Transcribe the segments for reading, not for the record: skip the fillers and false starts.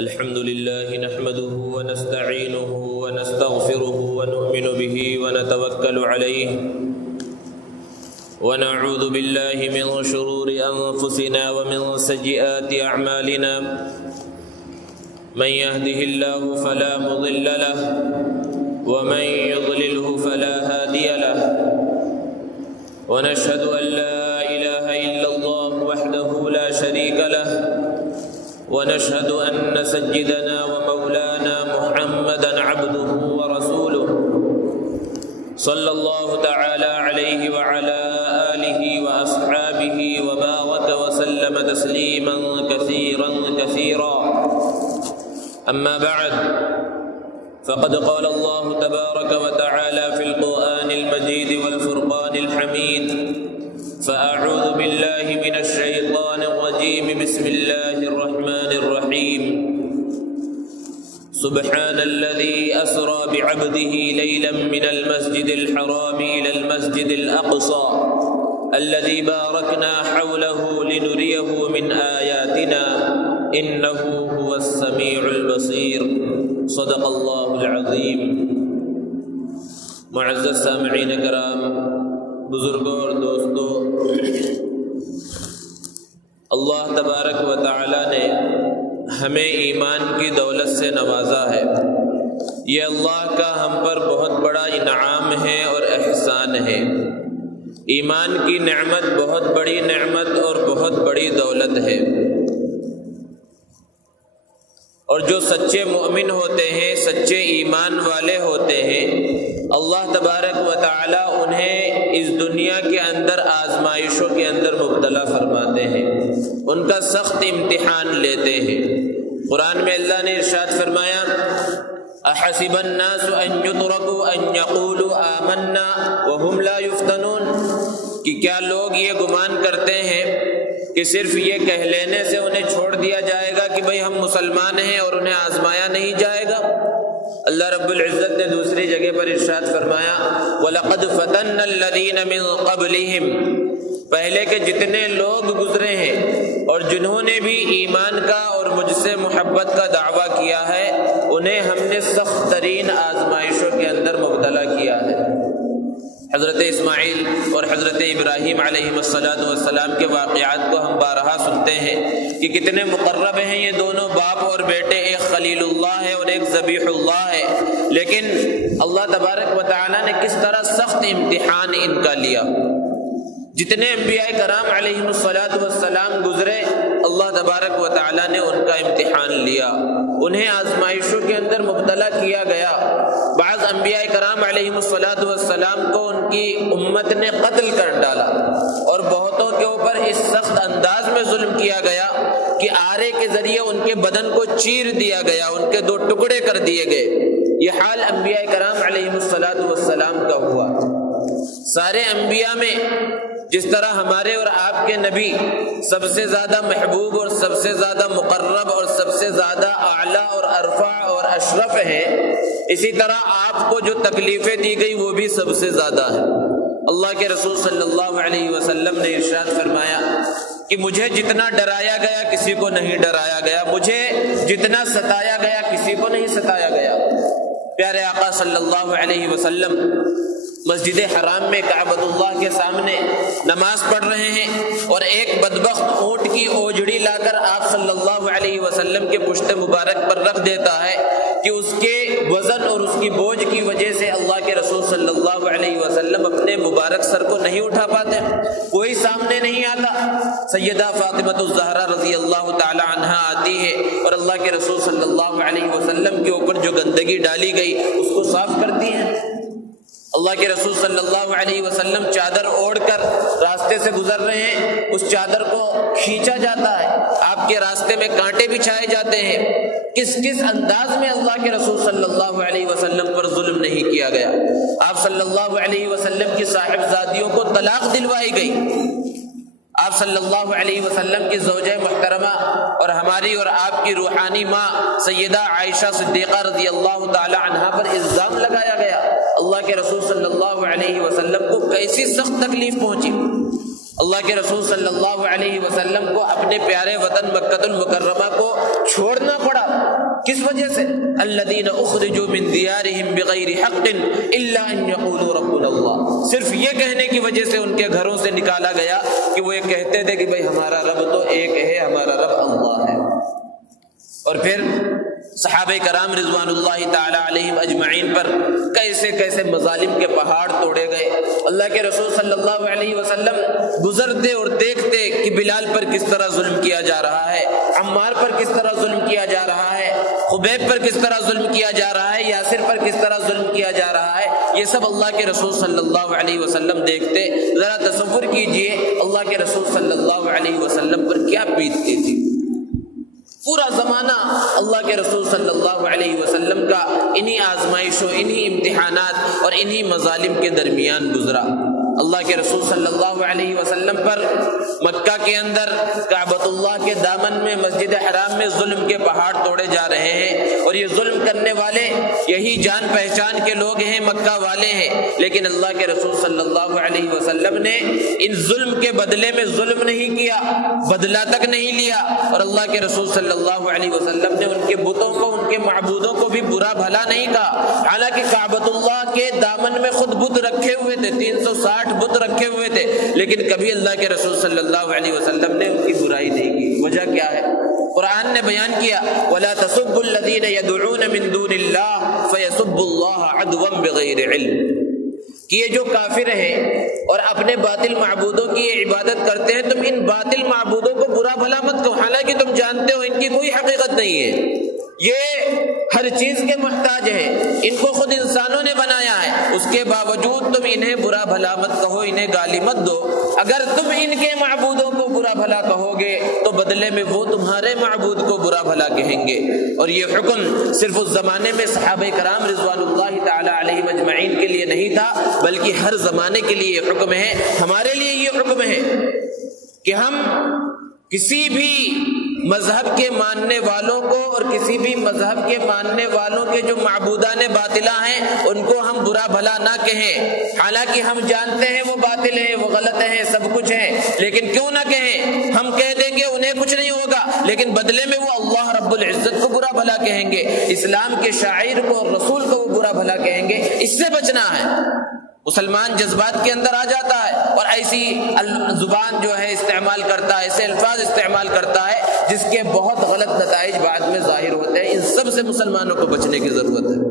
الحمد لله نحمده ونستعينه ونستغفره ونؤمن به ونتوكل عليه ونعوذ بالله من شرور أنفسنا ومن سيئات أعمالنا من يهده الله فلا مضل له ومن يضلله فلا هادي له ونشهد أن لا إله إلا الله وحده لا شريك له ونشهد أن سيدنا ومولانا محمدا عبده ورسوله صلى الله تعالى عليه وعلى آله وأصحابه وبارك وسلم تسليما كثيرا أما بعد فقد قال الله تبارك وتعالى في القرآن المجيد والفرقان الحميد فأعوذ بالله من الشيطان الرجيم بسم الله الرحمن الرحيم سبحان الذي أسرى بعبده ليلا من المسجد الحرام إلى المسجد الأقصى الذي باركنا حوله لنريه من آياتنا إنه هو السميع البصير صدق الله العظيم. معزز سامعین کرام، بزرگوں اور دوستوں، اللہ تبارک و تعالی نے ہمیں ایمان کی دولت سے نوازا ہے۔ یہ اللہ کا ہم پر بہت بڑا انعام ہے اور احسان ہے۔ ایمان کی نعمت بہت بڑی نعمت اور بہت بڑی دولت ہے، اور جو سچے مومن ہوتے ہیں، سچے ایمان والے ہوتے ہیں، اللہ تبارک و تعالی انہیں اس دنیا کے اندر آزمائشوں کے اندر مبتلا فرماتے ہیں، ان کا سخت امتحان لیتے ہیں۔ قرآن میں اللہ نے ارشاد فرمایا، احسب الناس ان يتركوا ان يقولوا آمنا وهم لا يفتنون، کہ کیا لوگ یہ گمان کرتے ہیں کہ صرف یہ کہہ لینے سے انہیں چھوڑ دیا جائے گا کہ بھئی ہم مسلمان ہیں اور انہیں آزمایا نہیں جائے گا؟ اللہ رب العزت نے دوسری جگہ پر ارشاد فرمایا، وَلَقَدْ فَتَنَّ الَّذِينَ مِن قَبْلِهِمْ، پہلے کے جتنے لوگ گزرے ہیں اور جنہوں نے بھی ایمان کا اور مجھ سے محبت کا دعویٰ کیا ہے، انہیں ہم نے سخت ترین آزمائشوں کے اندر مبتلا کیا ہے۔ حضرت اسماعیل اور حضرت ابراہیم علیہ السلام کے واقعات کو ہم بارہا سنتے ہیں کہ کتنے مقرب ہیں یہ دونوں باپ اور بیٹے، ایک خلیل اللہ ہے اور ایک ذبیح اللہ ہے، لیکن اللہ تبارک و تعالی نے کس طرح سخت امتحان ان کا لیا۔ جتنے انبیاء کرام علیہ السلام گزرے، اللہ تبارک و تعالی نے ان کا امتحان لیا، انہیں آزمائشوں کے اندر مبتلا کیا گیا۔ بعض انبیاء کرام علیہ السلام کو ان کی امت نے قتل کر ڈالا، اور بہتوں کے اوپر اس سخت انداز میں ظلم کیا گیا کہ آرے کے ذریعے ان کے بدن کو چیر دیا گیا، ان کے دو ٹکڑے کر دیے گئے۔ یہ حال انبیاء کرام علیہ السلام کا ہوا۔ سارے انبیاء میں جس طرح ہمارے اور آپ کے نبی سب سے زیادہ محبوب اور سب سے زیادہ مقرب اور سب سے زیادہ اعلیٰ اور ارفع اور اشرف ہیں، اسی طرح آپ کو جو تکلیفیں دی گئی وہ بھی سب سے زیادہ ہیں۔ اللہ کے رسول صلی اللہ علیہ وسلم نے ارشاد فرمایا کہ مجھے جتنا ڈرایا گیا کسی کو نہیں ڈرایا گیا، مجھے جتنا ستایا گیا کسی کو نہیں ستایا گیا۔ پیارے آقا صلی اللہ علیہ وسلم مسجد حرام میں کعبۃ اللہ کے سامنے نماز پڑھ رہے ہیں، اور ایک بدبخت اونٹ کی اوجڑی لا کر آپ صلی اللہ علیہ وسلم کے پشت مبارک پر رکھ دیتا ہے کہ اس کے وزن اور اس کی بوجھ کی وجہ سے اللہ کے رسول صلی اللہ علیہ وسلم اپنے مبارک سر کو نہیں اٹھا پاتے، کوئی سامنے نہیں آتا۔ سیدہ فاطمہ الزہرا رضی اللہ تعالی عنہا آتی ہے اور اللہ کے رسول صلی اللہ علیہ وسلم کے اوپر جو گندگی ڈالی گئی اس کو صاف کرتی ہیں۔ اللہ کے رسول صلی اللہ علیہ وسلم چادر اوڑھ کر راستے سے گزر رہے ہیں، اس چادر کو کھینچا جاتا ہے، آپ کے راستے میں کانٹے بچھائے جاتے ہیں۔ کس انداز میں اللہ کے رسول صلی اللہ علیہ وسلم پر ظلم نہیں کیا گیا۔ آپ صلی اللہ علیہ وسلم کی صاحبزادیوں کو طلاق دلوائی گئی۔ آپ صلی اللہ علیہ وسلم کی زوجہ محترمہ اور ہماری اور آپ کی روحانی ماں سیدہ عائشہ صدیقہ رضی اللہ تعالی عنہا پر الزام لگایا گیا۔ اللہ کے رسول صلی اللہ علیہ وسلم کو کیسی سخت تکلیف پہنچی۔ اللہ کے رسول صلی اللہ علیہ وسلم کو اپنے پیارے وطن مکہ المکرمہ کو چھوڑنا پڑا، کس وجہ سے؟ الذین اخرجوا من دیارہم بغیر حق الا ان یقولوا ربنا اللہ، صرف یہ کہنے کی وجہ سے ان کے گھروں سے نکالا گیا کہ وہ یہ کہتے تھے کہ بھئی ہمارا رب تو ایک ہے، ہمارا رب اللہ ہے۔ اور پھر صحابہ کرام رضوان اللہ تعالی علیہم اجمعین پر کیسے کیسے مظالم کے پہاڑ توڑے گئے۔ اللہ کے رسول صلی اللہ علیہ وسلم گزرتے اور دیکھتے کہ بلال پر کس طرح ظلم کیا جا رہا ہے، عمار پر کس طرح ظلم کیا جا رہا ہے، خبیب پر کس طرح ظلم کیا جا رہا ہے، یاسر پر کس طرح ظلم کیا جا رہا ہے، یہ سب اللہ کے رسول صلی اللہ علیہ وسلم دیکھتے۔ ذرا تصور کیجئے اللہ کے رسول صلی اللہ علیہ وسلم پر کیا بیتتی تھی۔ پورا زمانہ اللہ کے رسول صلی اللہ علیہ وسلم کا انہی آزمائشوں، انہی امتحانات اور انہی مظالم کے درمیان گزرا۔ اللہ کے رسول صلی اللہ علیہ وسلم پر مکہ کے اندر کعبۃ اللہ کے دامن میں مسجد حرام میں ظلم کے پہاڑ توڑے جا رہے ہیں، اور یہ ظلم کرنے والے یہی جان پہچان کے لوگ ہیں، مکہ والے ہیں، لیکن اللہ کے رسول صلی اللہ علیہ وسلم نے ان ظلم کے بدلے میں ظلم نہیں کیا، بدلہ تک نہیں لیا، اور اللہ کے رسول صلی اللہ علیہ وسلم نے ان کے بتوں کو، ان کے معبودوں کو بھی برا بھلا نہیں کہا۔ حالانکہ کعبۃ اللہ کے دامن میں خود بت رکھے ہوئے تھے، 360 بت رکھے ہوئے تھے، لیکن کبھی اللہ کے رسول صلی اللہ علیہ وسلم نے ان کی برائی نہیں کی۔ وجہ کیا ہے؟ قرآن نے بیان کیا وَلَا تَسُبُّوا الَّذِينَ يَدْعُونَ مِن دُونِ اللَّهِ فَيَسُبُّوا اللَّهَ عَدْوًا بِغَيْرِ عِلْمٍ، کہ یہ جو کافر ہیں اور اپنے باطل معبودوں کی عبادت کرتے ہیں، تم ان باطل معبودوں کو برا بھلا مت کہو، حالانکہ تم جانتے ہو ان کی کوئی حقیقت نہیں ہے، یہ ہر چیز کے محتاج ہیں، ان کو خود انسانوں نے بنایا ہے، اس کے باوجود تم انہیں برا بھلا مت کہو، انہیں گالی مت دو۔ اگر تم ان کے معبودوں کو برا بھلا کہو گے تو بدلے میں وہ تمہارے معبود کو برا بھلا کہیں گے۔ اور یہ حکم صرف اس زمانے میں صحابہ کرام رضوان اللہ تعالی علیہم اجمعین کے لیے نہیں تھا، بلکہ ہر زمانے کے لیے یہ حکم ہے، ہمارے لیے یہ حکم ہے کہ ہم کسی بھی مذہب کے ماننے والوں کو اور کسی بھی مذہب کے ماننے والوں کے جو معبودان باطلہ ہیں ان کو ہم برا بھلا نہ کہیں، حالانکہ ہم جانتے ہیں وہ باطل ہیں، وہ غلط ہیں، سب کچھ ہیں، لیکن کیوں نہ کہیں؟ ہم کہہ دیں گے انہیں کچھ نہیں ہوگا، لیکن بدلے میں وہ اللہ رب العزت کو برا بھلا کہیں گے، اسلام کے شاعر کو اور رسول کو وہ برا بھلا کہیں گے۔ اس سے بچنا ہے۔ مسلمان جذبات کے اندر آ جاتا ہے اور ایسی زبان جو ہے استعمال کرتا ہے، ایسے الفاظ استعمال کرتا ہے جس کے بہت غلط نتائج بعد میں ظاہر ہوتے ہیں۔ ان سب سے مسلمانوں کو بچنے کی ضرورت ہے۔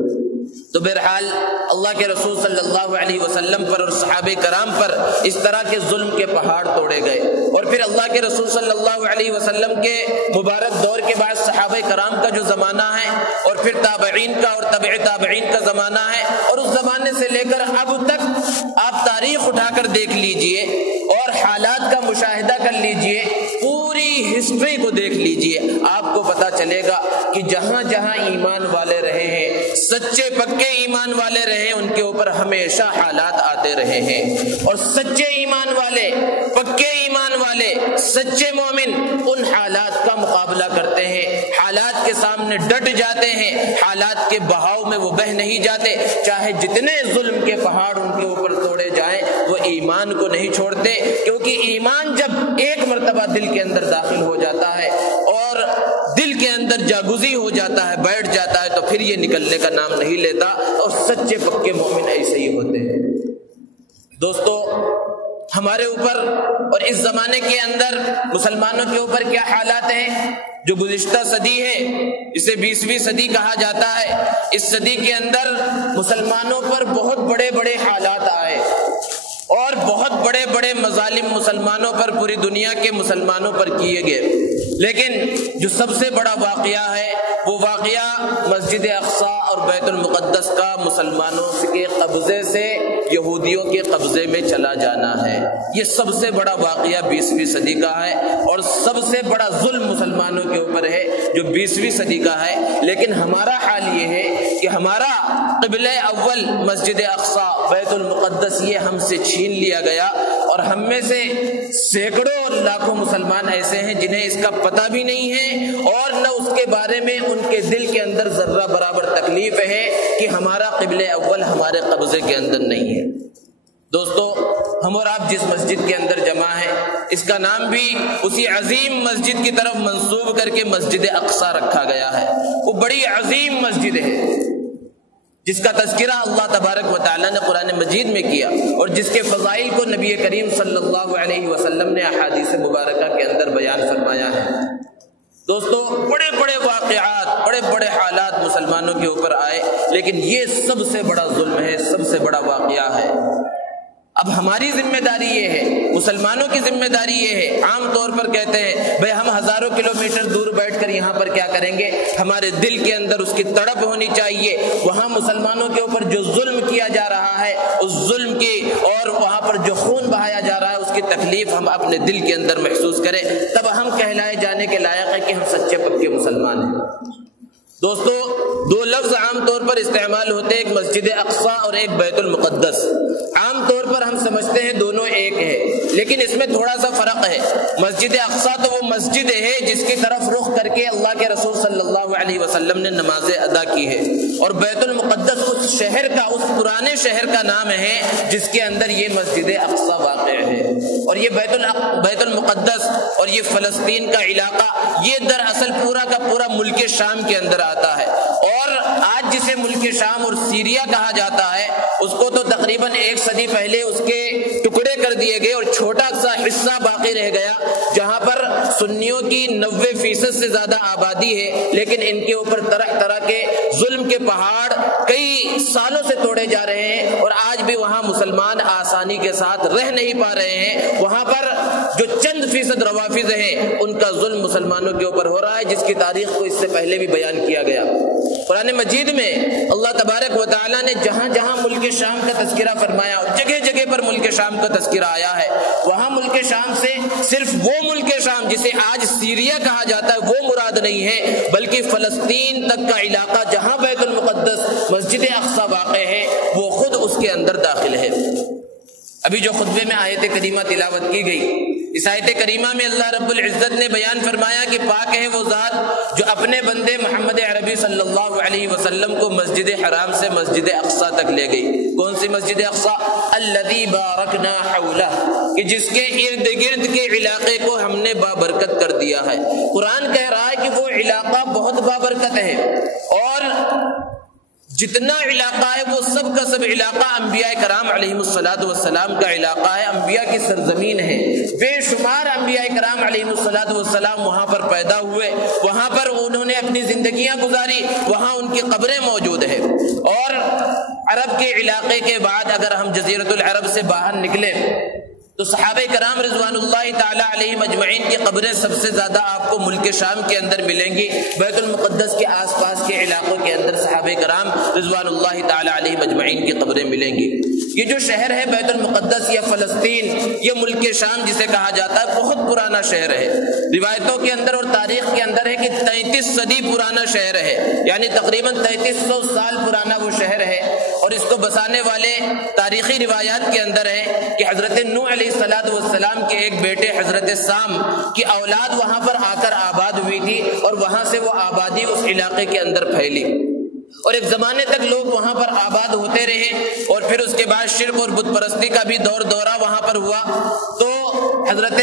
تو بہرحال اللہ کے رسول صلی اللہ علیہ وسلم پر اور صحابہ کرام پر اس طرح کے ظلم کے پہاڑ توڑے گئے، اور پھر اللہ کے رسول صلی اللہ علیہ وسلم کے مبارک دور کے بعد صحابہ کرام کا جو زمانہ ہے، اور پھر تابعین کا اور تبع تابعین کا زمانہ ہے، اور اس زمانے سے لے کر اب تک آپ تاریخ اٹھا کر دیکھ لیجئے اور حالات کا مشاہدہ کر لیجئے، پوری ہسٹری کو دیکھ لیجئے، آپ کو پتہ چلے گا کہ جہاں جہاں ایمان والے رہے ہیں، سچے پکے ایمان والے رہے ہیں، ان کے اوپر ہمیشہ حالات آتے رہے ہیں، اور سچے ایمان والے، پکے ایمان والے، سچے مومن ان حالات کا مقابلہ کرتے ہیں، حالات کے سامنے ڈٹ جاتے ہیں، حالات کے بہاؤ میں وہ بہہ نہیں جاتے، چاہے جتنے ظلم کے پہاڑ ان کے اوپر توڑے جائیں، وہ ایمان کو نہیں چھوڑتے، کیونکہ ایمان جب ایک مرتبہ دل کے اندر داخل ہو جاتا ہے اور دل کے اندر جاگزی ہو جاتا ہے، بیٹھ جاتا ہے، تو پھر یہ نکلنے کا نام نہیں لیتا، اور سچے پکے مومن ایسے ہی ہوتے ہیں۔ دوستو، ہمارے اوپر اور اس زمانے کے اندر مسلمانوں کے اوپر کیا حالات ہیں؟ جو گزشتہ صدی ہے، اسے 20ویں صدی کہا جاتا ہے، اس صدی کے اندر مسلمانوں پر بہت بڑے بڑے حالات آئے اور بہت بڑے بڑے مظالم مسلمانوں پر، پوری دنیا کے مسلمانوں پر کیے گئے، لیکن جو سب سے بڑا واقعہ ہے وہ واقعہ مسجد اقصی اور بیت المقدس کا مسلمانوں کے قبضے سے یہودیوں کے قبضے میں چلا جانا ہے۔ یہ سب سے بڑا واقعہ 20ویں صدی کا ہے، اور سب سے بڑا ظلم مسلمانوں کے اوپر ہے جو 20ویں صدی کا ہے۔ لیکن ہمارا حال یہ ہے کہ ہمارا قبلہ اول مسجد اقصی بیت المقدس یہ ہم سے چھین لیا گیا، اور ہم میں سے سینکڑوں اور لاکھوں مسلمان ایسے ہیں جنہیں اس کا پتہ بھی نہیں ہے، اور نہ اس کے بارے میں ان کے دل کے اندر ذرہ برابر تکلیف ہے کہ ہمارا قبلہ اول ہمارے قبضے کے اندر نہیں ہے۔ دوستو، ہم اور آپ جس مسجد کے اندر جمع ہیں، اس کا نام بھی اسی عظیم مسجد کی طرف منسوب کر کے مسجد اقصی رکھا گیا ہے۔ وہ بڑی عظیم مسجد ہے جس کا تذکرہ اللہ تبارک و تعالیٰ نے قرآن مجید میں کیا، اور جس کے فضائل کو نبی کریم صلی اللہ علیہ وسلم نے احادیث مبارکہ کے اندر بیان فرمایا ہے۔ دوستو، بڑے بڑے واقعات، بڑے بڑے حالات مسلمانوں کے اوپر آئے، لیکن یہ سب سے بڑا ظلم ہے، سب سے بڑا واقعہ ہے۔ اب ہماری ذمہ داری یہ ہے، مسلمانوں کی ذمہ داری یہ ہے، عام طور پر کہتے ہیں بھئی ہم ہزاروں کلومیٹر دور بیٹھ کر یہاں پر کیا کریں گے، ہمارے دل کے اندر اس کی تڑپ ہونی چاہیے، وہاں مسلمانوں کے اوپر جو ظلم کیا جا رہا ہے اس ظلم کی، اور وہاں پر جو خون بہایا جا رہا ہے اس کی تکلیف ہم اپنے دل کے اندر محسوس کریں، تب ہم کہلائے جانے کے لائق ہیں کہ ہم سچے پکے مسلمان ہیں۔ دوستو، دو لفظ عام طور پر استعمال ہوتے ہیں، ایک مسجد اقصی اور ایک بیت المقدس۔ عام طور پر ہم سمجھتے ہیں دونوں ایک ہے، لیکن اس میں تھوڑا سا فرق ہے۔ مسجد اقصی تو وہ مسجد ہے جس کی طرف رخ کر کے اللہ کے رسول صلی اللہ علیہ وسلم نے نمازیں ادا کی ہے، اور بیت المقدس اس شہر کا، اس پرانے شہر کا نام ہے جس کے اندر یہ مسجد اقصی واقع ہے۔ اور یہ بیت المقدس اور یہ فلسطین کا علاقہ، یہ دراصل پورا کا پورا ملک شام کے اندر آتا ہے، اور آج جسے ملک شام اور سیریا کہا جاتا ہے اس کو تو تقریباً 1 صدی پہلے اس کے ٹکڑے کر دیے گئے، اور چھوٹا سا حصہ باقی رہ گیا جہاں پر سنیوں کی 90% سے زیادہ آبادی ہے، لیکن ان کے اوپر طرح طرح کے ظلم کے پہاڑ کئی سالوں سے توڑے جا رہے ہیں، اور آج بھی وہاں مسلمان آسانی کے ساتھ رہ نہیں پا رہے ہیں۔ وہاں پر جو چند فیصد روافض ہیں ان کا ظلم مسلمانوں کے اوپر ہو رہا ہے، جس کی تاریخ کو اس سے پہلے بھی بیان کیا گیا۔ قرآن مجید میں اللہ تبارک و تعالیٰ نے جہاں جہاں ملک شام کا تذکرہ فرمایا، اور جگہ جگہ پر ملک شام کا تذکرہ آیا ہے، وہاں ملک شام سے صرف وہ ملک شام جسے آج سیریا کہا جاتا ہے وہ مراد نہیں ہے، بلکہ فلسطین تک کا علاقہ جہاں بیت المقدس مسجد اقصی واقع ہے وہ خود اس کے اندر داخل ہے۔ ابھی جو خطبے میں آیت کریمہ تلاوت کی گئی، اس آیت کریمہ میں اللہ رب العزت نے بیان فرمایا کہ پاک ہے وہ ذات جو اپنے بندے محمد عربی صلی اللہ علیہ وسلم کو مسجد حرام سے مسجد اقصی تک لے گئی۔ کون سی مسجد اقصی؟ الذی بارکنا حولہ، کہ جس کے ارد گرد کے علاقے کو ہم نے بابرکت کر دیا ہے۔ قرآن کہہ رہا ہے کہ وہ علاقہ بہت بابرکت ہے، اور جتنا علاقہ ہے وہ سب کا سب علاقہ انبیاء کرام علیہ السلام کا علاقہ ہے، انبیاء کی سرزمین ہے۔ بے شمار انبیاء کرام علیہ السلام وہاں پر پیدا ہوئے، وہاں پر انہوں نے اپنی زندگیاں گزاری، وہاں ان کی قبریں موجود ہیں۔ اور عرب کے علاقے کے بعد اگر ہم جزیرۃ العرب سے باہر نکلے تو صحابہ کرام رضوان اللہ تعالی علیہم اجمعین کی قبریں سب سے زیادہ آپ کو ملک شام کے اندر ملیں گی۔ بیت المقدس کے آس پاس کے علاقوں کے اندر صحابہ کرام رضوان اللہ تعالی علیہم اجمعین کی قبریں ملیں گی۔ یہ جو شہر ہے بیت المقدس یا فلسطین، یہ ملک شام جسے کہا جاتا ہے، بہت پرانا شہر ہے۔ روایتوں کے اندر اور تاریخ کے اندر ہے کہ 33 صدی پرانا شہر ہے، یعنی تقریباً 3300 سال پرانا وہ شہر ہے۔ اور اس کو بسانے والے تاریخی روایات کے اندر ہے کہ حضرت نوح علیہ السلام کے ایک بیٹے حضرت سام کی اولاد وہاں پر آ کر آباد ہوئی تھی، اور وہاں سے وہ آبادی اس علاقے کے اندر پھیلی، اور ایک زمانے تک لوگ وہاں پر آباد ہوتے رہے، اور پھر اس کے بعد شرک اور بت پرستی کا بھی دورہ وہاں پر ہوا۔ تو حضرت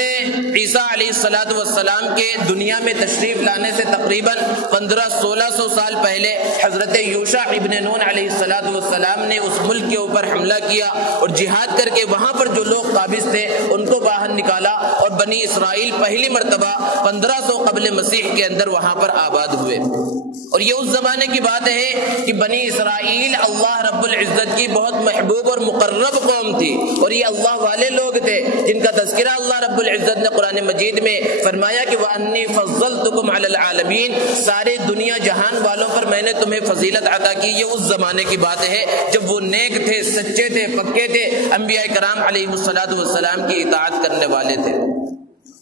عیسیٰ علیہ السلام کے دنیا میں تشریف لانے سے تقریباً 1500-1600 سال پہلے حضرت یوشع ابن نون علیہ السلام نے اس ملک کے اوپر حملہ کیا، اور جہاد کر کے وہاں پر جو لوگ قابض تھے ان کو باہر نکالا، اور بنی اسرائیل پہلی مرتبہ 1500 قبل مسیح کے اندر وہاں پر آباد ہوئے۔ اور یہ اس زمانے کی بات ہے کہ بنی اسرائیل اللہ رب العزت کی بہت محبوب اور مقرب قوم تھی، اور یہ اللہ والے لوگ تھے جن کا تذکرہ اللہ رب العزت نے قرآن مجید میں فرمایا کہ وَأَنِّي فَضَّلْتُكُمْ عَلَى الْعَالَمِينَ، سارے دنیا جہان والوں پر میں نے تمہیں فضیلت عطا کی۔ یہ اس زمانے کی بات ہے جب وہ نیک تھے، سچے تھے، پکے تھے، انبیاء کرام علیہ السلام کی اطاعت کرنے والے تھے۔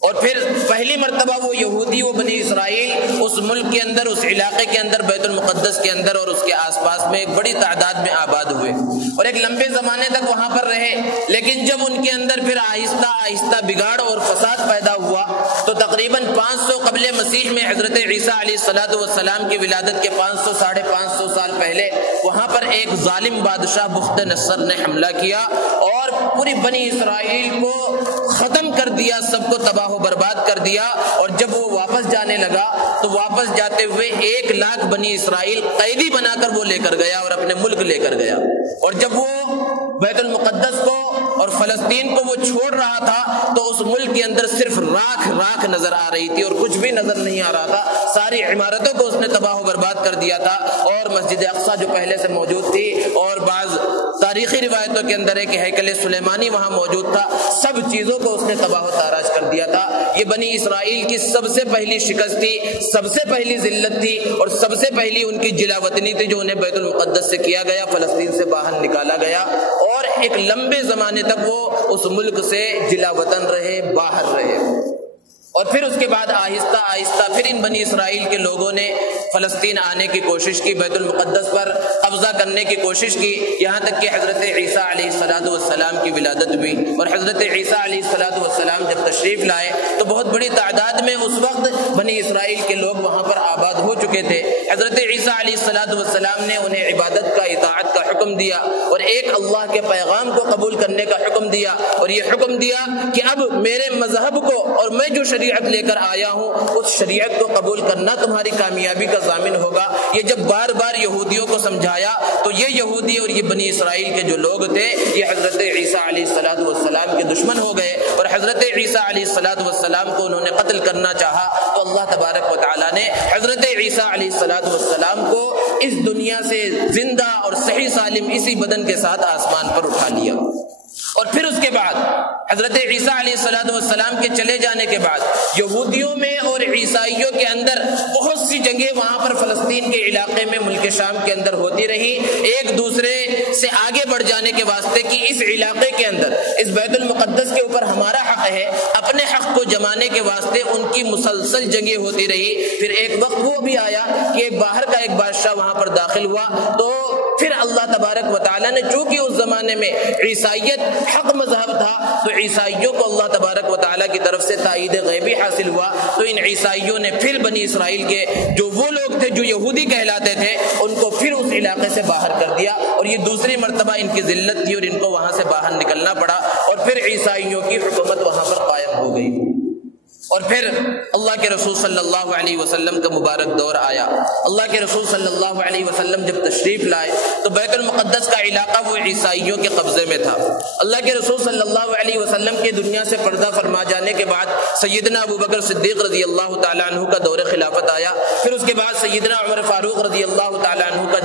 اور پھر پہلی مرتبہ وہ یہودی و بنی اسرائیل اس ملک کے اندر، اس علاقے کے اندر، بیت المقدس کے اندر اور اس کے آس پاس میں ایک بڑی تعداد میں آباد ہوئے، اور ایک لمبے زمانے تک وہاں پر رہے۔ لیکن جب ان کے اندر پھر آہستہ آہستہ بگاڑ اور فساد پیدا ہوا تو تقریباً تقریباً 500 قبل مسیح میں حضرت عیسیٰ علیہ السلام کی ولادت کے 500 ساڑھے 500 سال پہلے وہاں پر ایک ظالم بادشاہ بخت نصر نے حملہ کیا اور پوری بنی اسرائیل کو ختم کر دیا، سب کو تباہ و برباد کر دیا۔ اور جب وہ واپس جانے لگا تو واپس جاتے ہوئے 1 لاکھ بنی اسرائیل قیدی بنا کر وہ لے کر گیا اور اپنے ملک لے کر گیا۔ اور جب وہ بیت المقدس کو اور فلسطین کو وہ چھوڑ رہا تھا تو اس ملک کے اندر صرف راکھ نظر آ رہی تھی اور کچھ بھی نظر نہیں آ رہا تھا۔ ساری عمارتوں کو اس نے تباہ و برباد کر دیا تھا، اور مسجد اقصی جو پہلے سے موجود تھی اور بعض تاریخی روایتوں کے اندر ہے کہ ہیکل سلیمانی وہاں موجود تھا، سب چیزوں کو اس نے تباہ و تاراج کر دیا تھا۔ یہ بنی اسرائیل کی سب سے پہلی شکست تھی، سب سے پہلی ذلت تھی، اور سب سے پہلی ان کی جلا وطنی تھی جو انہیں بیت المقدس سے کیا گیا، فلسطین سے باہر نکالا گیا، اور ایک لمبے زمانے تک وہ اس ملک سے جلا وطن رہے، باہر رہے۔ اور پھر اس کے بعد آہستہ آہستہ پھر ان بنی اسرائیل کے لوگوں نے فلسطین آنے کی کوشش کی، بیت المقدس پر قبضہ کرنے کی کوشش کی، یہاں تک کہ حضرت عیسیٰ علیہ السلام کی ولادت ہوئی۔ اور حضرت عیسیٰ علیہ السلام جب تشریف لائے تو بہت بڑی تعداد میں اس وقت بنی اسرائیل کے لوگ وہاں پر آباد ہو چکے تھے۔ حضرت عیسیٰ علیہ السلام نے انہیں عبادت کا، اطاعت کا حکم دیا اور ایک اللہ کے پیغام کو قبول کرنے کا حکم دیا، اور یہ حکم دیا کہ اب میرے مذہب کو اور میں جو شریعت لے کر آیا ہوں اس شریعت کو قبول کرنا تمہاری کامیابی کا ضامن ہوگا۔ یہ جب بار بار یہودیوں کو سمجھایا تو یہ یہودی اور یہ بنی اسرائیل کے جو لوگ تھے یہ حضرت عیسیٰ علیہ السلام کے دشمن ہو گئے، اور حضرت عیسیٰ علیہ السلام کو انہوں نے قتل کرنا چاہا تو اللہ تبارک و تعالیٰ نے حضرت عیسیٰ علیہ السلام کو اس دنیا سے زندہ اور صحیح سالم اسی بدن کے ساتھ آسمان پر اٹھا لیا۔ اور پھر اس کے بعد حضرت عیسیٰ علیہ السلام کے چلے جانے کے بعد یہودیوں میں اور عیسائیوں کے اندر بہت سی جنگیں وہاں پر فلسطین کے علاقے میں ملک شام کے اندر ہوتی رہی، ایک دوسرے سے آگے بڑھ جانے کے واسطے کہ اس علاقے کے اندر اس بیت المقدس کے اوپر ہمارا حق ہے، اپنے حق کو جمانے کے واسطے ان کی مسلسل جنگیں ہوتی رہی۔ پھر ایک وقت وہ بھی آیا کہ ایک باہر کا ایک بادشاہ وہاں پر داخل ہوا، تو پھر اللہ تبارک و تعالیٰ نے چونکہ اس زمانے میں عیسائیت حق مذہب تھا تو عیسائیوں کو اللہ تبارک و تعالیٰ کی طرف سے تائید غیبی حاصل ہوا، تو ان عیسائیوں نے پھر بنی اسرائیل کے جو وہ لوگ تھے جو یہودی کہلاتے تھے ان کو پھر اس علاقے سے باہر کر دیا، اور یہ دوسری مرتبہ ان کی ذلت تھی اور ان کو وہاں سے باہر نکلنا پڑا، اور پھر عیسائیوں کی حکومت وہاں پر قائم ہو گئی۔ اور پھر اللہ کے رسول صلی اللہ علیہ وسلم کا مبارک دور آیا۔ اللہ کے رسول صلی اللہ علیہ وسلم جب تشریف لائے تو بیت المقدس کا علاقہ وہ عیسائیوں کے قبضے میں تھا۔ اللہ کے رسول صلی اللہ علیہ وسلم کے دنیا سے پردہ فرما جانے کے بعد سیدنا ابو بکر صدیق رضی اللہ تعالیٰ عنہ کا دور خلافت آیا، پھر اس کے بعد سیدنا عمر فاروق رضی اللہ تعالیٰ عنہ کا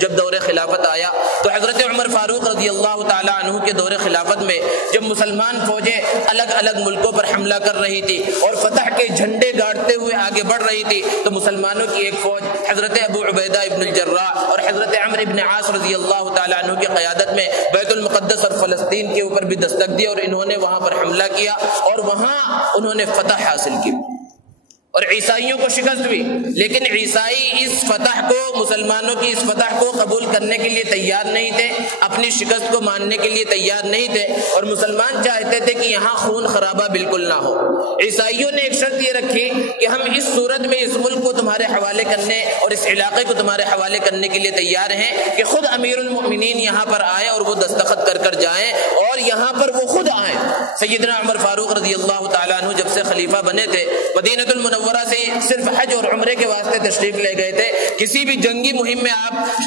جب دور خلافت آیا تو حضرت عمر فاروق رضی اللہ تعالیٰ عنہ کے دور خلافت میں جب مسلمان فوجیں الگ الگ ملکوں پر حملہ کر رہی تھی اور فتح کے جھنڈے گاڑتے ہوئے آگے بڑھ رہی تھی تو مسلمانوں کی ایک فوج حضرت ابو عبیدہ ابن الجراح اور حضرت عمرو ابن عاص رضی اللہ تعالیٰ عنہ کی قیادت میں بیت المقدس اور فلسطین کے اوپر بھی دستک دی، اور انہوں نے وہاں پر حملہ کیا اور وہاں انہوں نے فتح حاصل کی اور عیسائیوں کو شکست ہوئی، لیکن عیسائی اس فتح کو، مسلمانوں کی اس فتح کو قبول کرنے کے لیے تیار نہیں تھے، اپنی شکست کو ماننے کے لیے تیار نہیں تھے، اور مسلمان چاہتے تھے کہ یہاں خون خرابہ بالکل نہ ہو۔ عیسائیوں نے ایک شرط یہ رکھی کہ ہم اس صورت میں اس ملک کو تمہارے حوالے کرنے اور اس علاقے کو تمہارے حوالے کرنے کے لیے تیار ہیں کہ خود امیر المؤمنین یہاں پر آئیں اور وہ دستخط کر کر جائیں، اور یہاں پر وہ خود آئیں۔ سیدنا عمر فاروق رضی اللہ تعالیٰ عنہ جب سے خلیفہ بنے تھے مدینہ المنورہ سے صرف حج اور عمرے کے واسطے تشریف لے گئے تھے، کسی بھی جنگی مہم میں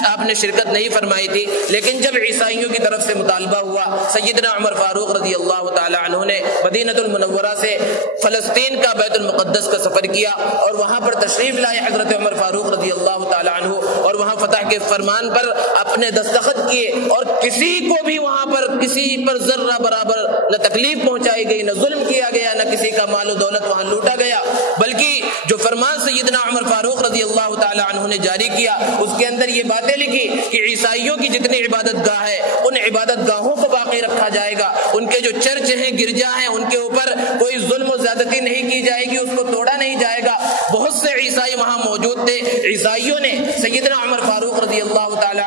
آپ نے شرکت نہیں فرمائی تھی، لیکن جب عیسائیوں کی طرف سے مطالبہ ہوا سیدنا عمر فاروق رضی اللہ تعالیٰ عنہ نے مدینہ المنورہ سے فلسطین کا بیت المقدس کا سفر کیا اور وہاں پر تشریف لائے حضرت عمر فاروق رضی اللہ تعالیٰ عنہ، اور وہاں فتح کے فرمان پر اپنے دستخط کیے، اور کسی کو بھی وہاں پر کسی پر ذرہ برابر نہ تکلیف پہنچائی گئی، نہ ظلم کیا گیا، نہ کسی کا مال و دولت وہاں لوٹا گیا، بلکہ جو فرمان سیدنا عمر فاروق رضی اللہ تعالی عنہ نے جاری کیا اس کے اندر یہ باتیں لکھی کہ عیسائیوں کی جتنی عبادت گاہ ہے ان عبادت گاہوں کو باقی رکھا جائے گا، ان کے جو چرچ ہیں، گرجا ہیں، ان کے اوپر کوئی ظلم و زیادتی نہیں کی جائے گی، اس کو توڑا نہیں جائے گا۔ بہت سے عیسائی وہاں موجود تھے، عیسائیوں نے سیدنا عمر فاروق رضی اللہ تعالی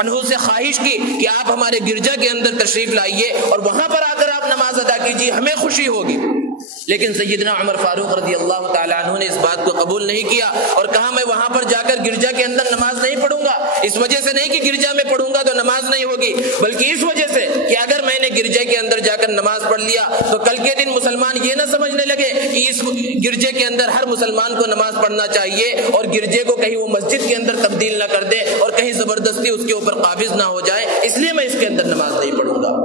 عنہ سے خواہش کی کہ آپ ہمارے گرجا کے اندر تشریف لائیے اور وہاں پر آ کر آپ نماز ادا کیجیے، ہمیں خوشی ہوگی۔ لیکن سیدنا عمر فاروق رضی اللہ تعالیٰ عنہ نے اس بات کو قبول نہیں کیا اور کہا میں وہاں پر جا کر گرجا کے اندر نماز نہیں پڑھوں گا. اس وجہ سے نہیں کہ گرجا میں پڑھوں گا تو نماز نہیں ہوگی، بلکہ اس وجہ سے کہ اگر میں نے گرجے کے اندر جا کر نماز پڑھ لیا تو کل کے دن مسلمان یہ نہ سمجھنے لگے کہ اس گرجے کے اندر ہر مسلمان کو نماز پڑھنا چاہیے اور گرجے کو کہیں وہ مسجد کے اندر تبدیل نہ کر دے اور کہیں زبردستی اس کے اوپر قابض نہ ہو جائے، اس لیے میں اس کے اندر نماز نہیں پڑھوں گا.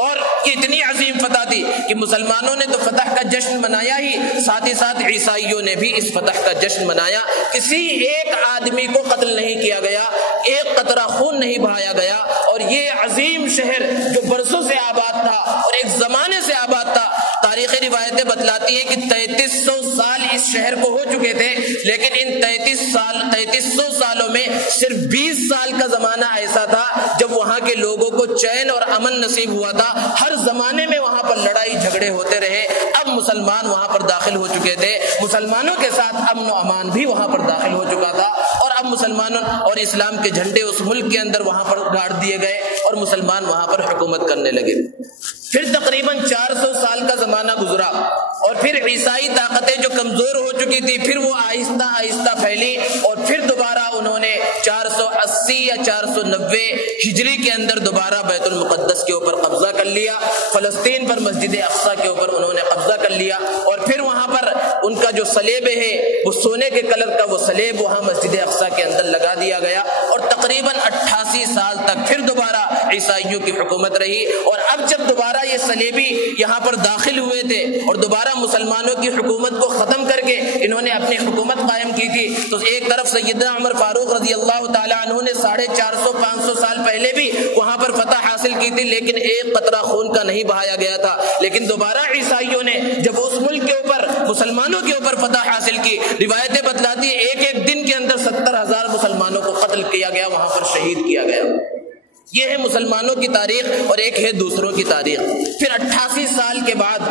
اور یہ اتنی عظیم فتح تھی کہ مسلمانوں نے تو فتح کا جشن منایا ہی، ساتھ ہی ساتھ عیسائیوں نے بھی اس فتح کا جشن منایا. کسی ایک آدمی کو قتل نہیں کیا گیا، ایک قطرہ خون نہیں بہایا گیا، اور یہ عظیم شہر جو برسوں سے آباد تھا اور ایک زمانے سے آباد تھا، تاریخی روایتیں بتلاتی ہیں کہ 3300 سال اس شہر کو ہو چکے تھے، لیکن ان 3300 سالوں میں صرف 20 سال کا زمانہ ایسا تھا جب وہاں کے لوگوں کو چین اور امن نصیب ہوا تھا. ہر زمانے میں وہاں پر لڑائی جھگڑے ہوتے رہے. اب مسلمان وہاں پر داخل ہو چکے تھے، مسلمانوں کے ساتھ امن و امان بھی وہاں پر داخل ہو چکا تھا، اور اب مسلمانوں اور اسلام کے جھنڈے اس ملک کے اندر وہاں پر گاڑ دیے گئے اور مسلمان وہاں پر حکومت کرنے لگے. پھر تقریباً 400 سال کا زمانہ گزرا اور پھر عیسائی طاقتیں جو کمزور ہو چکی تھی پھر وہ آہستہ آہستہ پھیلی، اور پھر دوبارہ انہوں نے 480 یا 490 ہجری کے اندر دوبارہ بیت المقدس کے اوپر قبضہ کر لیا. فلسطین پر مسجد اقصیٰ کے اوپر انہوں نے قبضہ کر لیا، اور پھر وہاں پر ان کا جو صلیب ہے وہ سونے کے کلر کا وہ صلیب وہاں مسجد اقصیٰ کے اندر لگا دیا گیا، اور تقریباً 88 سال تک پھر دوبارہ عیسائیوں کی حکومت رہی. اور اب جب دوبارہ یہ صلیبی یہاں پر داخل ہوئے تھے اور دوبارہ مسلمانوں کی حکومت کو ختم کر کے انہوں نے اپنی حکومت قائم کی تھی، تو ایک طرف سیدنا عمر فاروق رضی اللہ تعالیٰ عنہ نے 450-500 سال پہلے بھی وہاں پر فتح حاصل کی تھی، لیکن ایک قطرہ خون کا نہیں بہایا گیا تھا. لیکن دوبارہ عیسائیوں نے جب اس ملک کے اوپر مسلمانوں کے اوپر فتح حاصل کی، روایتیں بتلاتی ہیں ایک دن کے اندر 70,000 مسلمانوں کو قتل کیا گیا، وہاں پر شہید کیا گیا. یہ ہے مسلمانوں کی تاریخ، اور ایک ہے دوسروں کی تاریخ. پھر 88 سال کے بعد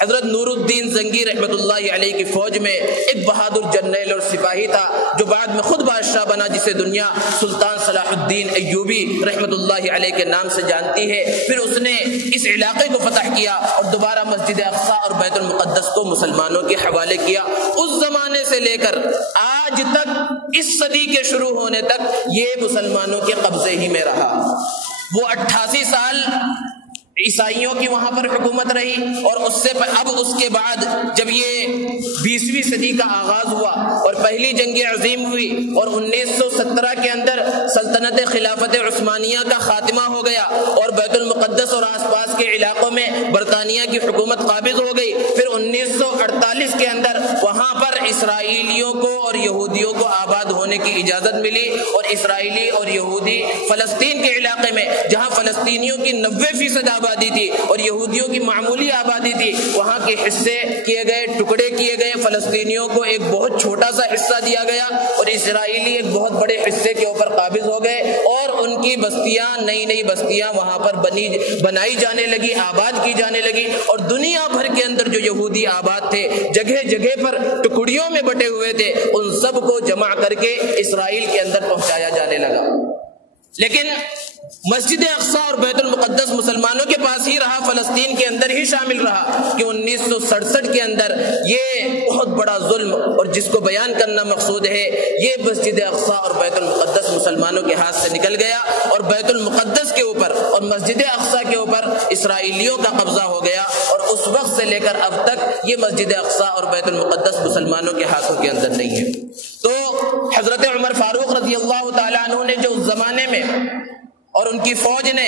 حضرت نور الدین زنگی رحمۃ اللہ علیہ کی فوج میں ایک بہادر جرنیل اور سپاہی تھا جو بعد میں خود بادشاہ بنا، جسے دنیا سلطان صلاح الدین ایوبی رحمۃ اللہ علیہ کے نام سے جانتی ہے. پھر اس نے اس علاقے کو فتح کیا اور دوبارہ مسجد اقصیٰ اور بیت المقدس کو مسلمانوں کے حوالے کیا. اس زمانے سے لے کر آج تک، اس صدی کے شروع ہونے تک یہ مسلمانوں کے قبضے ہی میں رہا. وہ 88 سال عیسائیوں کی وہاں پر حکومت رہی، اور اس کے بعد جب یہ 20ویں صدی کا آغاز ہوا اور پہلی جنگ عظیم ہوئی اور 1917 کے اندر سلطنت خلافت عثمانیہ کا خاتمہ ہو گیا اور بیت المقدس اور آس پاس کے علاقوں میں برطانیہ کی حکومت قابض ہو گئی. پھر 1948 کے اندر وہاں پر اسرائیلیوں کو اور یہودیوں کو آباد ہونے کی اجازت ملی، اور اسرائیلی اور یہودی فلسطین کے علاقے میں جہاں فلسطینیوں کی 90% آبادی تھی اور یہودیوں کی معمولی آبادی تھی، وہاں کے حصے کیے گئے، ٹکڑے کیے گئے. فلسطینیوں کو ایک بہت چھوٹا سا حصہ دیا گیا اور اسرائیلی ایک بہت بڑے حصے کے اوپر قابض ہو گئے، اور ان کی بستیاں، نئی بستیاں وہاں پر بنائی جانے لگی، آباد کی جانے لگی. اور دنیا بھر کے اندر جو یہودی آباد تھے، جگہ جگہ پر ٹکڑیوں میں بٹے ہوئے تھے، ان سب کو جمع کر کے اسرائیل کے اندر پہنچایا جانے لگا. لیکن مسجد اقصیٰ اور بیت المقدس مسلمانوں کے پاس ہی رہا، فلسطین کے اندر ہی شامل رہا، کہ 1967 کے اندر یہ بہت بڑا ظلم، اور جس کو بیان کرنا مقصود ہے، یہ مسجد اقصیٰ اور بیت المقدس مسلمانوں کے ہاتھ سے نکل گیا، اور بیت المقدس کے اوپر اور مسجد اقصیٰ کے اوپر اسرائیلیوں کا قبضہ ہو گیا. اور اس وقت سے لے کر اب تک یہ مسجد اقصیٰ اور بیت المقدس مسلمانوں کے ہاتھوں کے اندر نہیں ہے. تو حضرت عمر فاروق رضی اللہ تعالیٰ عنہ نے جو اس زمانے میں اور ان کی فوج نے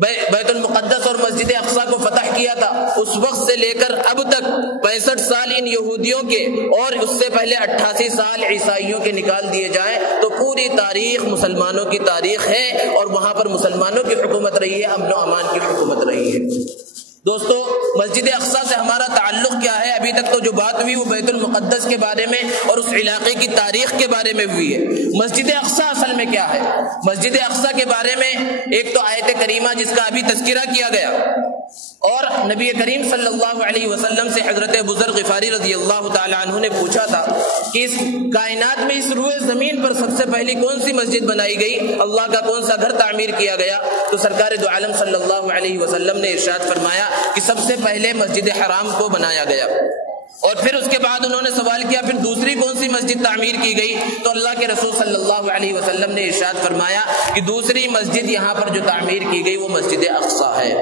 بیت المقدس اور مسجد اقصیٰ کو فتح کیا تھا، اس وقت سے لے کر اب تک 65 سال ان یہودیوں کے اور اس سے پہلے 88 سال عیسائیوں کے نکال دیے جائیں تو پوری تاریخ مسلمانوں کی تاریخ ہے، اور وہاں پر مسلمانوں کی حکومت رہی ہے، امن و امان کی حکومت رہی ہے. دوستو، مسجد اقصیٰ سے ہمارا تعلق کیا ہے؟ ابھی تک تو جو بات ہوئی وہ بیت المقدس کے بارے میں اور اس علاقے کی تاریخ کے بارے میں ہوئی ہے. مسجد اقصیٰ اصل میں کیا ہے؟ مسجد اقصیٰ کے بارے میں ایک تو آیت کریمہ جس کا ابھی تذکرہ کیا گیا اور نبی کریم صلی اللہ علیہ وسلم سے حضرت ابو ذر غفاری رضی اللہ تعالی عنہ نے پوچھا تھا کہ اس کائنات میں اس روئے زمین پر سب سے پہلی کون سی مسجد بنائی گئی، اللہ کا کون سا گھر تعمیر کیا گیا؟ تو سرکار دو عالم صلی اللہ علیہ وسلم نے ارشاد فرمایا کہ سب سے پہلے مسجد حرام کو بنایا گیا، اور پھر اس کے بعد انہوں نے سوال کیا پھر دوسری کون سی مسجد تعمیر کی گئی؟ تو اللہ کے رسول صلی اللہ علیہ وسلم نے ارشاد فرمایا کہ دوسری مسجد یہاں پر جو تعمیر کی گئی وہ مسجد اقصی ہے۔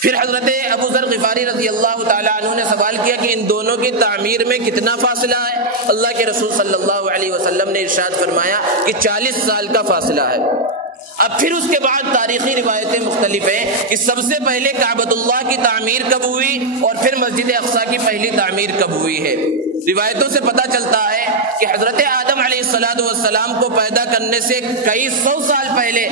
پھر حضرت ابو ذر غفاری رضی اللہ تعالی عنہ نے سوال کیا کہ ان دونوں کی تعمیر میں کتنا فاصلہ ہے؟ اللہ کے رسول صلی اللہ علیہ وسلم نے ارشاد فرمایا کہ 40 سال کا فاصلہ ہے۔ اب پھر اس کے بعد تاریخی روایتیں مختلف ہیں کہ سب سے پہلے کعبۃ اللہ کی تعمیر کب ہوئی اور پھر مسجد اقصی کی پہلی تعمیر کب ہوئی ہے۔ روایتوں سے پتہ چلتا ہے کہ حضرت آدم علیہ السلام کو پیدا کرنے سے کئی سو سال پہلے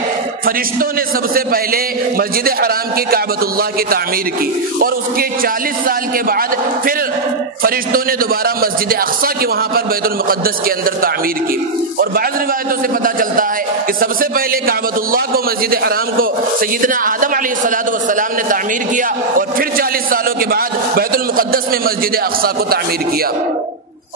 فرشتوں نے سب سے پہلے مسجد حرام کی کعبۃ اللہ کی تعمیر کی، اور اس کے 40 سال کے بعد پھر فرشتوں نے دوبارہ مسجد اقصی کی وہاں پر بیت المقدس کے اندر تعمیر کی۔ اور بعض روایتوں سے پتہ چلتا ہے کہ سب سے پہلے کعبۃ اللہ کو مسجد حرام کو سیدنا آدم علیہ السلام نے تعمیر کیا، اور پھر 40 سالوں کے بعد بیت المقدس میں مسجد اقصی کو تعمیر کیا۔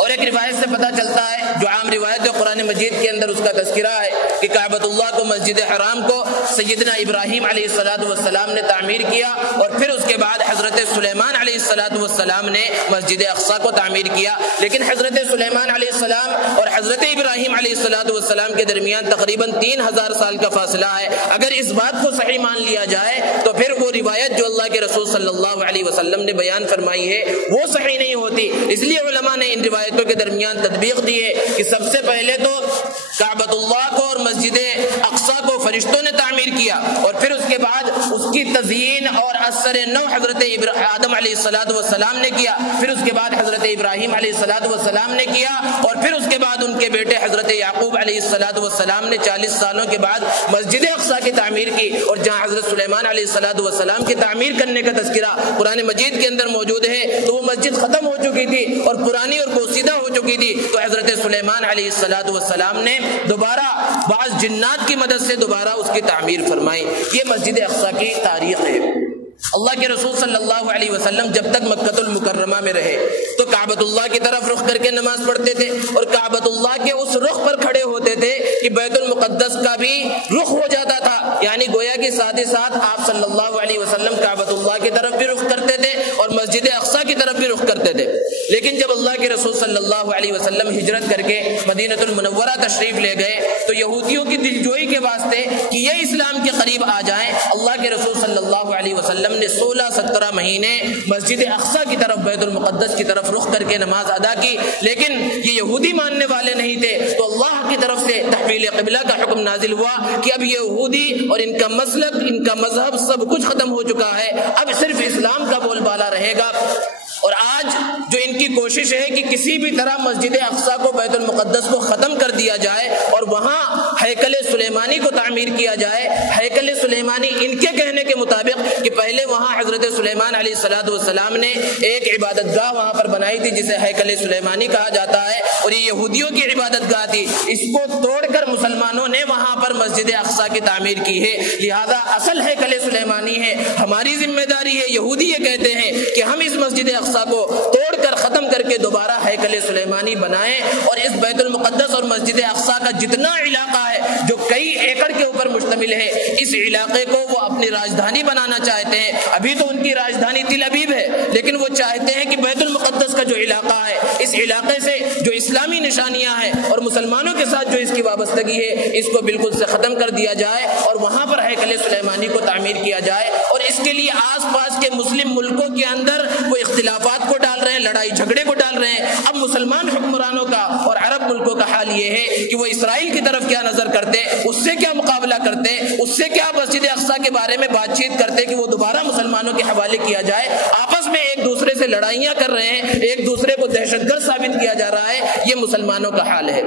اور ایک روایت سے پتہ چلتا ہے جو عام روایت ہے قرآن مجید کے اندر اس کا تذکرہ ہے کہ کعبۃ اللہ کو مسجد حرام کو سیدنا ابراہیم علیہ السلام نے تعمیر کیا، اور پھر اس کے بعد حضرت سلیمان علیہ السلام نے مسجد اقصی کو تعمیر کیا۔ لیکن حضرت سلیمان علیہ السلام اور حضرت ابراہیم علیہ السلام کے درمیان تقریباً 3000 سال کا فاصلہ ہے۔ اگر اس بات کو صحیح مان لیا جائے تو پھر وہ روایت جو اللہ کے رسول صلی اللہ علیہ وسلم نے بیان فرمائی ہے وہ صحیح نہیں ہوتی۔ اس لیے علماء نے ان روایتوں کے درمیان تطبیق دی ہے کہ سب سے پہلے تو کعبۃ اللہ کو اور مسجد اقصی کو فرشتوں نے تعمیر کیا، اور پھر اس کے بعد اس کی تزئین اور اثر نو حضرت آدم علیہ السلام نے کیا، پھر اس کے بعد حضرت ابراہیم علیہ السلام نے کیا، اور پھر اس کے بعد ان کے بیٹے حضرت یعقوب علیہ السلام نے 40 سالوں کے بعد مسجد اقصی کی تعمیر کی۔ اور جہاں حضرت سلیمان علیہ السلام کی تعمیر کرنے کا تذکرہ قرآن مجید کے اندر موجود ہے تو وہ مسجد ختم ہو چکی تھی اور پرانی اور پوسیدہ ہو چکی تھی، تو حضرت سلیمان علیہ السلام نے دوبارہ بعض جنات کی مدد سے دوبارہ اس کی تعمیر فرمائی۔ یہ مسجد اقصی کی تاریخ ہے۔ اللہ کے رسول صلی اللہ علیہ وسلم جب تک مکہ المکرمہ میں رہے تو کعبۃ اللہ کی طرف رخ کر کے نماز پڑھتے تھے، اور کعبۃ اللہ کے اس رخ پر کھڑے ہوتے تھے کہ بیت المقدس کا بھی رخ ہو جاتا تھا، یعنی گویا کہ ساتھ ہی ساتھ آپ صلی اللہ علیہ وسلم کعبۃ اللہ کی طرف بھی رخ کرتے تھے اور مسجد اقصی کی طرف بھی رخ کرتے تھے۔ لیکن جب اللہ کے رسول صلی اللہ علیہ وسلم ہجرت کر کے مدینہ المنورہ تشریف لے گئے تو یہودیوں کی دلجوئی کے واسطے کہ یہ اسلام کے قریب آ جائیں، اللہ کے رسول صلی اللہ علیہ وسلم نے 16-17 مہینے مسجد اقصی کی طرف بیت المقدس کی طرف رخ کر کے نماز ادا کی، لیکن یہ یہودی ماننے والے نہیں تھے، تو اللہ کی طرف سے تحویل قبلہ کا حکم نازل ہوا کہ اب یہودی اور ان کا مسلک، ان کا مذہب سب کچھ ختم ہو چکا ہے، اب صرف اسلام کا بول بالا رہے گا۔ اور آج جو ان کی کوشش ہے کہ کسی بھی طرح مسجد اقصی کو بیت المقدس کو ختم کر دیا جائے اور وہاں ہیکل سلیمانی کو تعمیر کیا جائے۔ ہیکل سلیمانی ان کے کہنے کے مطابق کہ پہلے وہاں حضرت سلیمان علیہ السلام نے ایک عبادت گاہ وہاں پر بنائی تھی جسے ہیکل سلیمانی کہا جاتا ہے، اور یہ یہودیوں کی عبادت گاہ تھی، اس کو توڑ کر مسلمانوں نے وہاں پر مسجد اقصی کی تعمیر کی ہے، لہذا اصل ہیکل سلیمانی ہے، ہماری ذمہ داری ہے۔ یہودی یہ کہتے ہیں کہ ہم اس مسجد اقصی کو توڑ کر ختم کر کے دوبارہ ہیکل سلیمانی بنائیں، اور اس بیت المقدس اور مسجد اقصی کا جتنا علاقہ ہے جو کئی ایکڑ کے اوپر مشتمل ہے، اس علاقے کو وہ اپنی راجدھانی بنانا چاہتے ہیں۔ ابھی تو ان کی راجدھانی تل ابیب ہے، لیکن وہ چاہتے ہیں کہ بیت المقدس کا جو علاقہ ہے، اس علاقے سے جو اسلامی نشانیاں ہیں اور مسلمانوں کے ساتھ جو اس کی وابستگی ہے، اس کو بالکل سے ختم کر دیا جائے اور وہاں پر ہیکل سلیمانی کو تعمیر کیا جائے۔ اور اس کے لیے آس پاس کے مسلم ملکوں کے اندر وہ اختلافات کو ڈال رہے ہیں، لڑائی جھگڑے کو ڈال رہے ہیں۔ اب مسلمان حکمرانوں کا اور عرب ملکوں کا حال یہ ہے کہ وہ اسرائیل کی طرف کیا نظر کرتے، اس سے کیا مقابلہ کرتے، اس سے کیا مسجد اقصی کے بارے میں بات چیت کرتے کہ وہ دوبارہ مسلمانوں کے حوالے کیا جائے۔ آپس میں ایک دوسرے سے لڑائیاں کر رہے ہیں، ایک دوسرے کو دہشت گرد ثابت کیا جا رہا ہے۔ یہ مسلمانوں کا حال ہے۔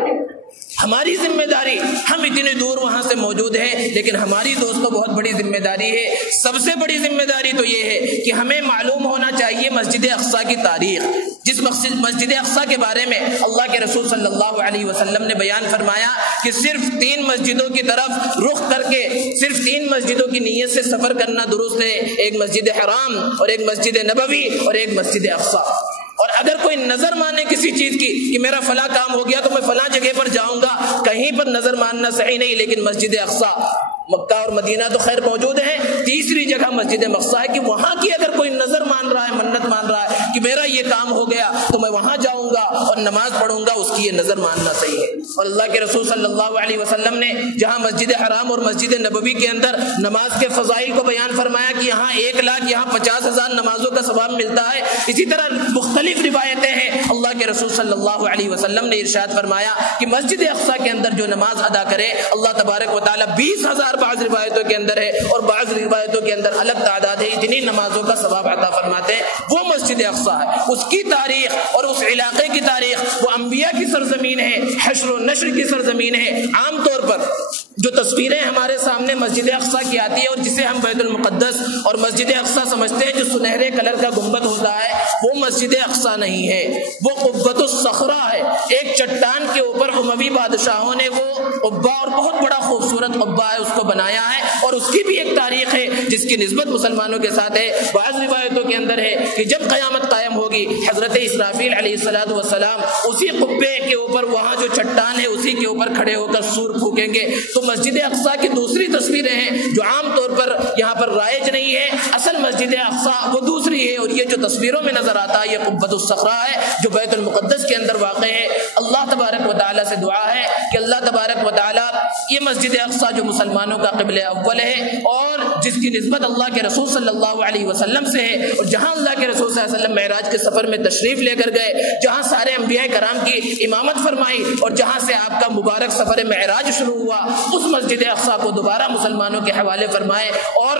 ہماری ذمہ داری، ہم اتنے دور وہاں سے موجود ہیں، لیکن ہماری دوستوں بہت بڑی ذمہ داری ہے۔ سب سے بڑی ذمہ داری تو یہ ہے کہ ہمیں معلوم ہونا چاہیے مسجد اقصی کی تاریخ۔ جس مسجد اقصیٰ کے بارے میں اللہ کے رسول صلی اللہ علیہ وسلم نے بیان فرمایا کہ صرف 3 مسجدوں کی طرف رخ کر کے صرف 3 مسجدوں کی نیت سے سفر کرنا درست ہے، ایک مسجد حرام اور ایک مسجد نبوی اور ایک مسجد اقصیٰ۔ اور اگر کوئی نظر مانے کسی چیز کی کہ میرا فلاں کام ہو گیا تو میں فلاں جگہ پر جاؤں گا، کہیں پر نظر ماننا صحیح نہیں، لیکن مسجد اقصیٰ، مکہ اور مدینہ تو خیر موجود ہے، تیسری جگہ مسجد مقصیٰ ہے کہ وہاں کی اگر کوئی نظر مان رہا ہے، منت مان رہا ہے کہ میرا یہ کام ہو گیا تو میں وہاں جاؤں گا اور نماز پڑھوں گا، اس کی یہ نظر ماننا صحیح ہے۔ اور اللہ کے رسول صلی اللہ علیہ وسلم نے جہاں مسجد حرام اور مسجد نبوی کے اندر نماز کے فضائل کو بیان فرمایا کہ یہاں 1 لاکھ یہاں 50,000 نمازوں کا ثواب ملتا ہے، اسی طرح مختلف روایتیں ہیں۔ اللہ کے رسول صلی اللہ علیہ وسلم نے ارشاد فرمایا کہ مسجد اقصیٰ کے اندر جو نماز ادا کرے اللہ تبارک و تعالیٰ 20,000 بعض روایتوں کے اندر ہے اور بعض روایتوں کے اندر الگ تعداد ہے، اتنی نمازوں کا ثواب عطا فرماتے ہیں۔ وہ مسجد اقصیٰ ہے، اس کی تاریخ اور اس علاقے کی تاریخ وہ انبیاء کی سرزمین ہے، حشر و نشر کی سرزمین ہے۔ عام طور پر جو تصویریں ہمارے سامنے مسجد اقصیٰ کی آتی ہے اور جسے ہم بیت المقدس اور مسجد اقصیٰ سمجھتے ہیں، جو سنہرے کلر کا گنبد ہوتا ہے، وہ مسجد اقصیٰ نہیں ہے، وہ قبۃ الصخرہ ہے۔ ایک چٹان کے اوپر اموی بادشاہوں نے وہ قبہ، اور بہت بڑا خوبصورت قبہ ہے، اس کو بنایا ہے، اور اس کی بھی ایک تاریخ ہے جس کی نسبت مسلمانوں کے ساتھ ہے۔ بعض روایتوں کے اندر ہے کہ جب قیامت قائم ہوگی، حضرت اسرافیل علیہ السلام اسی قبے کے اوپر، وہاں جو چٹان ہے اسی کے اوپر کھڑے ہو کر سور پھونکیں گے۔ تو مسجد اقصیٰ کی دوسری تصویریں ہیں جو عام طور پر یہاں پر رائج نہیں ہے، اصل مسجد اقصیٰ وہ دوسری ہے، اور یہ جو تصویروں میں نظر آتا ہے یہ قبۃ الصخرہ ہے جو بیت المقدس کے اندر واقع ہے۔ اللہ تبارک و تعالیٰ سے دعا ہے کہ اللہ تبارک و تعالیٰ یہ مسجد اقصیٰ جو مسلمانوں کا قبلہ اول ہے اور جس کی نسبت اللہ کے رسول صلی اللہ علیہ وسلم سے ہے، اور جہاں اللہ کے رسول صلی اللہ علیہ وسلم معراج کے سفر میں تشریف لے کر گئے، جہاں سارے انبیاء کرام کی امامت فرمائی اور جہاں سے آپ کا مبارک سفر معراج شروع ہوا، اس مسجد اقصیٰ کو دوبارہ مسلمانوں کے حوالے فرمائے۔ اور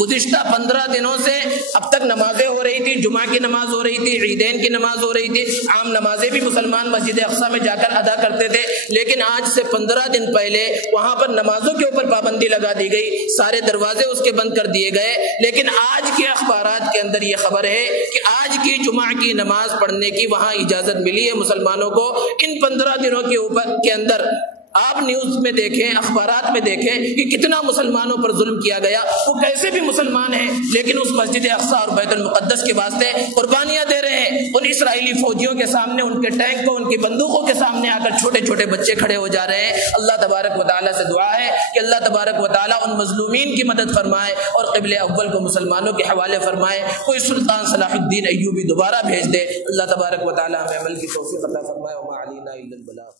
گزشتہ 15 دنوں سے اب تک نمازیں ہو رہی تھی، جمعہ کی نماز ہو رہی تھی، عیدین کی نماز ہو رہی تھی، عام نمازیں بھی مسلمان مسجد اقصیٰ میں جا کر ادا کرتے تھے، لیکن آج سے 15 دن پہلے وہاں پر نمازوں کے اوپر پابندی لگا دی گئی، سارے دروازے اس کے بند کر دیے گئے۔ لیکن آج کے اخبارات کے اندر یہ خبر ہے کہ آج کی جمعہ کی نماز پڑھنے کی وہاں اجازت ملی ہے مسلمانوں کو۔ ان 15 دنوں کے اندر آپ نیوز میں دیکھیں، اخبارات میں دیکھیں کہ کتنا مسلمانوں پر ظلم کیا گیا، وہ کیسے بھی مسلمان ہیں لیکن اس مسجد اقصیٰ اور بیت المقدس کے واسطے قربانیاں دے رہے ہیں۔ ان اسرائیلی فوجیوں کے سامنے، ان کے ٹینک کو، ان کی بندوقوں کے سامنے آ کر چھوٹے چھوٹے بچے کھڑے ہو جا رہے ہیں۔ اللہ تبارک و تعالیٰ سے دعا ہے کہ اللہ تبارک و تعالیٰ ان مظلومین کی مدد فرمائے اور قبلہ اول کو مسلمانوں کے حوالے فرمائے، کوئی سلطان صلاح الدین ایوبی دوبارہ بھیج دے۔ اللہ تبارک و تعالیٰ ہمیں عمل کی توفیق عطا فرمائے۔ وما علینا الا البلاغ۔